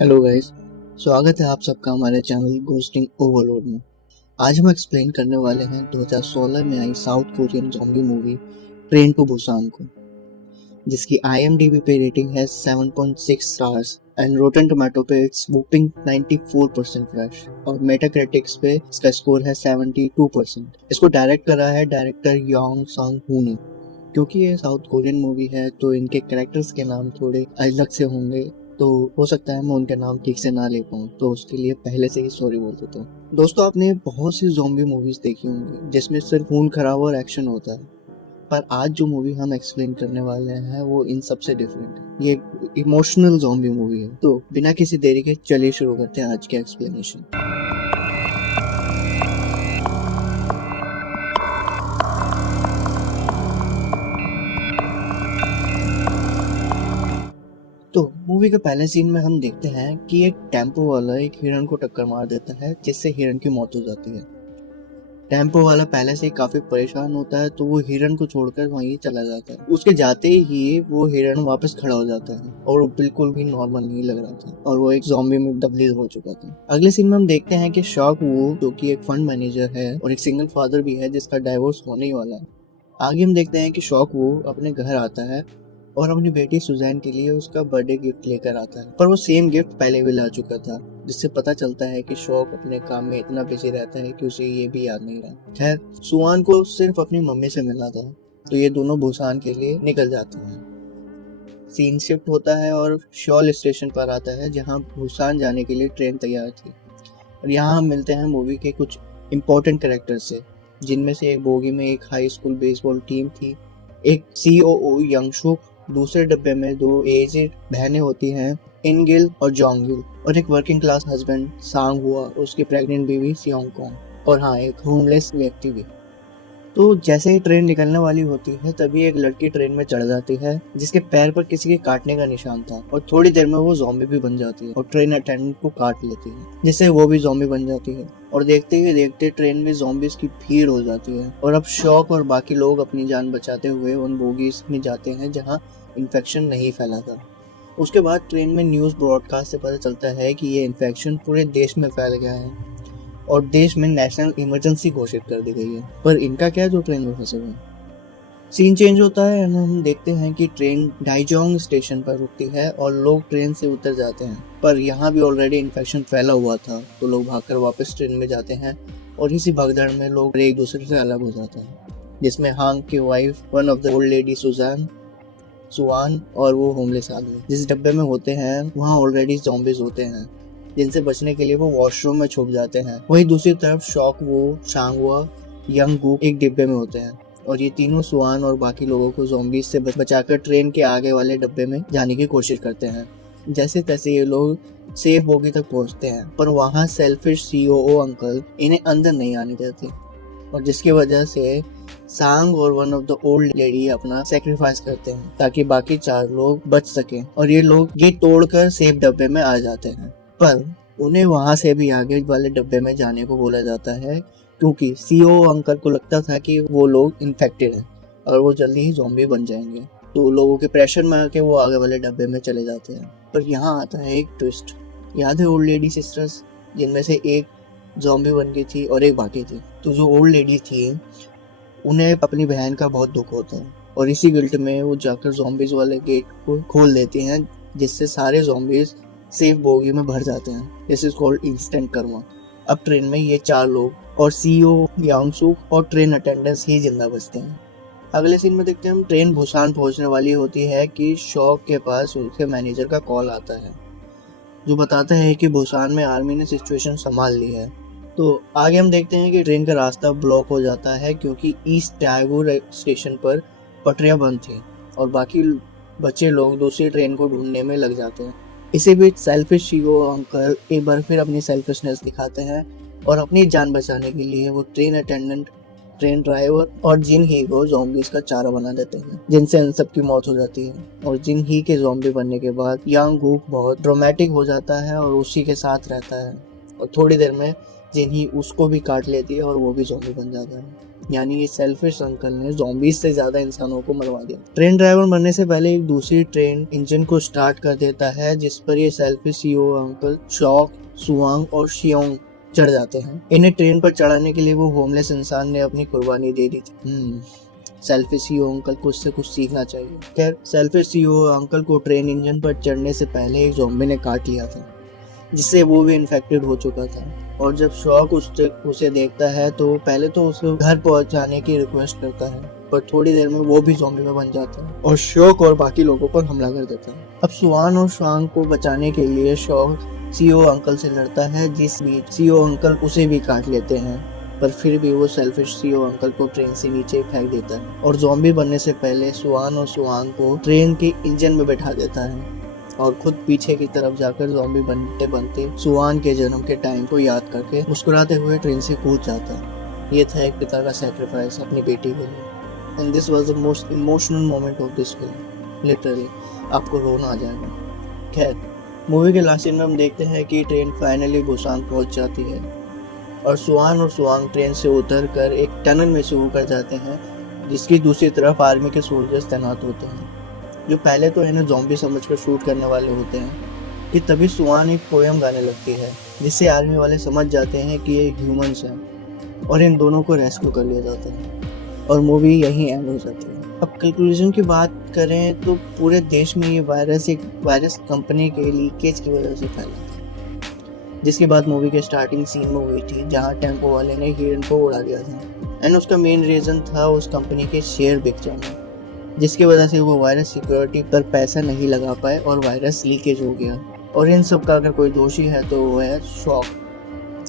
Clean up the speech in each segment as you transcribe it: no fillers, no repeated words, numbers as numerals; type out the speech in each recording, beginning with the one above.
Hello guys, स्वागत है आप सबका हमारे चैनल घोस्टिंग ओवरलोड में। आज हम एक्सप्लेन करने वाले हैं 2016 में आई South Korean zombie movie train to Busan को, जिसकी IMDb पे रेटिंग है 7.6 स्टार्स एंड रोटन टोमेटो पे इट्स वूपिंग 94% फ्रेश और मेटाक्रिटिक्स पे इसका स्कोर है 72%। इसको डायरेक्ट करा है डायरेक्टर योंग सांग हू ने। क्योंकि ये साउथ कोरियन मूवी है तो इनके कैरेक्टर्स के नाम थोड़े अलग से होंगे, तो हो सकता है मैं उनके नाम ठीक से ना ले पाऊँ, तो उसके लिए पहले से ही सॉरी बोल देता हूँ। दोस्तों, आपने बहुत सी ज़ॉम्बी मूवीज देखी होंगी जिसमें सिर्फ खून खराबा और एक्शन होता है, पर आज जो मूवी हम एक्सप्लेन करने वाले हैं वो इन सबसे डिफरेंट है। ये इमोशनल ज़ॉम्बी मूवी है। तो बिना किसी देरी के चलिए शुरू करते हैं आज के एक्सप्लेनेशन। तो मूवी के पहले सीन में हम देखते हैं कि एक टेम्पो वाला एक हिरन को टक्कर मार देता है, जिससे हिरन की मौत हो जाती है। टेम्पो वाला पहले से ही काफी परेशान होता है, तो वो हिरन को छोड़कर वहीं चला जाता है। उसके जाते ही वो हिरन वापस खड़ा हो जाता है और वो बिल्कुल भी नॉर्मल नहीं लग रहा था और वो एक ज़ॉम्बी में तब्दील हो चुका था। अगले सीन में हम देखते हैं कि शॉक वो, जो कि एक फंड मैनेजर है और एक सिंगल फादर भी है जिसका डाइवोर्स होने ही वाला है। आगे हम देखते हैं कि शॉक वो अपने घर आता है और अपनी बेटी सुजैन के लिए उसका बर्थडे गिफ्ट लेकर आता है, पर वो सेम गिफ्ट पहले भी ला चुका था, जिससे पता चलता है कि शॉक अपने काम में इतना बिजी रहता है कि उसे ये भी याद नहीं रहा। खैर, सुआन को सिर्फ अपनी मम्मी से मिलना था, तो ये दोनों बुसान के लिए निकल जाते हैं। सीन शिफ्ट होता है और शॉल स्टेशन पर आता है, जहाँ बुसान जाने के लिए ट्रेन तैयार थी। और यहाँ हम मिलते हैं मूवी के कुछ इम्पोर्टेंट कैरेक्टर से, जिनमें से एक बोगी में एक हाई स्कूल बेसबॉल टीम थी, एक COO यंगशुक, दूसरे डब्बे में दो एजेड बहनें होती हैं, इनगिल और जोंगिल, और एक वर्किंग क्लास हस्बैंड सांग हुआ, उसकी प्रेग्नेंट बीवी सियोंगकोंग, और हाँ, एक होमलेस व्यक्ति भी। तो जैसे ही ट्रेन निकलने वाली होती है तभी एक लड़की ट्रेन में चढ़ जाती है, जिसके पैर पर किसी के काटने का निशान था, और थोड़ी देर में वो ज़ॉम्बी भी बन जाती है और ट्रेन अटेंडेंट को काट लेती है, जिससे वो भी ज़ॉम्बी बन जाती है। और देखते ही देखते ट्रेन में ज़ॉम्बीज की भीड़ हो जाती है और अब शॉक और बाकी लोग अपनी जान बचाते हुए उन बोगीज में जाते हैं जहाँ इन्फेक्शन नहीं फैला था। उसके बाद ट्रेन में न्यूज़ ब्रॉडकास्ट से पता चलता है कि ये इन्फेक्शन पूरे देश में फैल गया है और देश में नेशनल इमरजेंसी घोषित कर दी गई है। पर इनका क्या जो ट्रेन में फंसे हुए। सीन चेंज होता है और हम देखते हैं कि ट्रेन डाइजोंग स्टेशन पर रुकती है और लोग ट्रेन से उतर जाते हैं, पर यहाँ भी ऑलरेडी इन्फेक्शन फैला हुआ था, तो लोग भागकर वापस ट्रेन में जाते हैं और इसी भगदड़ में लोग एक दूसरे से अलग हो जाते हैं, जिसमें हांग की wife, one of the old lady Suan और वो होमलेस आदमी जिस डब्बे में होते हैं वहाँ ऑलरेडी ज़ॉम्बीज होते हैं, जिनसे बचने के लिए वो वॉशरूम में छुप जाते हैं। वहीं दूसरी तरफ शॉक वो, शांगवा, यंग गु एक डिब्बे में होते हैं और ये तीनों सुआन और बाकी लोगों को ज़ॉम्बीज से बचाकर ट्रेन के आगे वाले डब्बे में जाने की कोशिश करते हैं। जैसे तैसे ये लोग सेफ बोगी तक पहुंचते हैं, पर वहाँ सेल्फिश COO अंकल इन्हें अंदर नहीं आने देते और जिसकी वजह से सांग और one of the old lady अपना सेक्रीफाइस करते हैं ताकि बाकी 4 लोग बच सकें, और ये लोग गेट तोड़कर सेफ डब्बे में आ जाते हैं। पर उन्हें वहां से भी आगे वाले डब्बे में जाने को बोला जाता है, क्योंकि COO अंकल को लगता था कि वो लोग इन्फेक्टेड हैं और वो जल्दी ही ज़ॉम्बी बन जाएंगे, तो लोगों के प्रेशर में आके वो आगे वाले डब्बे में चले जाते हैं। पर यहाँ आता है एक ट्विस्ट। याद है ओल्ड लेडी सिस्टर्स, जिनमें से एक ज़ॉम्बी बन गई थी और एक बाकी थी। तो जो ओल्ड लेडी थी उन्हें अपनी बहन का बहुत दुख होता है और इसी गिल्ट में वो जाकर ज़ॉम्बीज वाले गेट को खोल देती हैं, जिससे सारे ज़ॉम्बीज सेफ बोगी में भर जाते हैं। This is called instant Karma. अब ट्रेन में ये 4 लोग और CEO यांगसुक और ट्रेन अटेंडेंट्स ही जिंदा बचते हैं। अगले सीन में देखते हैं हम ट्रेन बुसान पहुंचने वाली होती है कि शॉक के पास उसके मैनेजर का कॉल आता है, जो बताता है कि बुसान में आर्मी ने सिचुएशन संभाल ली है। तो आगे हम देखते हैं कि ट्रेन का रास्ता ब्लॉक हो जाता है क्योंकि ईस्ट टैगोर स्टेशन पर पटरियां बंद थी और बाकी बच्चे लोग दूसरी ट्रेन को ढूंढने में लग जाते हैं। इसी बीच सेल्फिश CEO अंकल एक बार फिर अपनी सेल्फिशनेस दिखाते हैं और अपनी जान बचाने के लिए वो ट्रेन अटेंडेंट, ट्रेन ड्राइवर और जिन ही को ज़ॉम्बीज का चारा बना देते हैं, जिनसे इन सब की मौत हो जाती है। और जिन ही के ज़ॉम्बी बनने के बाद यांग गूक बहुत ड्रामेटिक हो जाता है और उसी के साथ रहता है और थोड़ी देर में जिन ही उसको भी काट लेती है और वो भी ज़ॉम्बी बन जाता है। यानी ये सेल्फिश अंकल ने ज़ॉम्बीज से ज्यादा इंसानों को मरवा दिया। ट्रेन ड्राइवर बनने से पहले एक दूसरी ट्रेन इंजन को स्टार्ट कर देता है, जिस पर ये सेल्फिश सीईओ अंकल शॉक, सुआंग और शियोंग चढ़ जाते हैं। इन्हें ट्रेन पर चढ़ाने के लिए वो होमलेस इंसान ने अपनी कुर्बानी दे दी थी। सेल्फिश सीईओ अंकल को इससे कुछ सीखना चाहिए। खैर, सेल्फिश सीईओ अंकल को ट्रेन इंजन पर चढ़ने से पहले एक ज़ॉम्बी ने काट लिया था, जिससे वो भी इन्फेक्टेड हो चुका था। और जब शॉक उसे देखता है तो पहले तो उसे घर पहुंचाने की रिक्वेस्ट करता है, पर थोड़ी देर में वो भी ज़ॉम्बी में बन जाता है और शॉक और बाकी लोगों पर हमला कर देता है। अब सुआन और स्वांग को बचाने के लिए शॉक सीईओ अंकल से लड़ता है, जिस बीच सीईओ अंकल उसे भी काट लेते हैं, पर फिर भी वो सेल्फिश सीईओ अंकल को ट्रेन से नीचे फेंक देता है और ज़ॉम्बी बनने से पहले सुआन और सुआंग को ट्रेन के इंजन में बैठा देता है और खुद पीछे की तरफ जाकर ज़ॉम्बी बनते बनते सुआन के जन्म के टाइम को याद करके मुस्कुराते हुए ट्रेन से कूद जाता है। ये था एक पिता का सैक्रिफाइस अपनी बेटी के लिए। And this was the most emotional moment of this film. Literally आपको रोना आ जाएगा। खैर, मूवी के लास्ट सीन में हम देखते हैं कि ट्रेन फाइनली बुसान पहुंच जाती है और सुआन और सुआंग ट्रेन से उतर कर एक टनल में से होकर जाते हैं, जिसकी दूसरी तरफ आर्मी के सोल्जर्स तैनात होते हैं, जो पहले तो इन्हें ज़ॉम्बी समझकर शूट करने वाले होते हैं। कि तभी सुआन एक पोएम गाने लगती है, जिससे आर्मी वाले समझ जाते हैं कि ये ह्यूमंस हैं और इन दोनों को रेस्क्यू कर लिया जाता है और मूवी यहीं एंड हो जाती है। अब कंक्लूजन की बात करें तो पूरे देश में ये वायरस एक वायरस कंपनी के लीकेज की वजह से फैला था, जिसके बाद मूवी के स्टार्टिंग सीन में हुई थी, जहाँ टेम्पो वाले ने हिरन को उड़ा दिया था। एंड उसका मेन रीज़न था उस कंपनी के शेयर बिक जाना, जिसकी वजह से वो वायरस सिक्योरिटी पर पैसा नहीं लगा पाए और वायरस लीकेज हो गया। और इन सब का अगर कोई दोषी है तो वो है शॉक,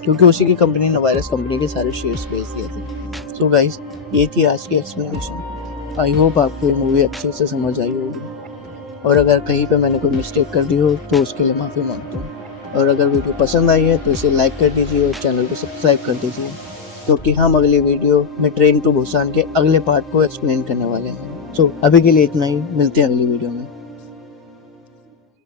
क्योंकि उसी की कंपनी ने वायरस कंपनी के सारे शेयर्स बेच दिए थे। सो गाइस, ये थी आज की एक्सप्लेनेशन। आई होप आपको ये मूवी अच्छे से समझ आई होगी, और अगर कहीं पे मैंने कोई मिस्टेक कर दी हो तो उसके लिए माफ़ी मांगता हूँ। और अगर वीडियो पसंद आई है तो इसे लाइक कर दीजिए और चैनल को सब्सक्राइब कर दीजिए, क्योंकि हम अगले वीडियो में ट्रेन टू बुसान के अगले पार्ट को एक्सप्लेन करने वाले हैं। सो अभी के लिए इतना ही, मिलते हैं अगली वीडियो में।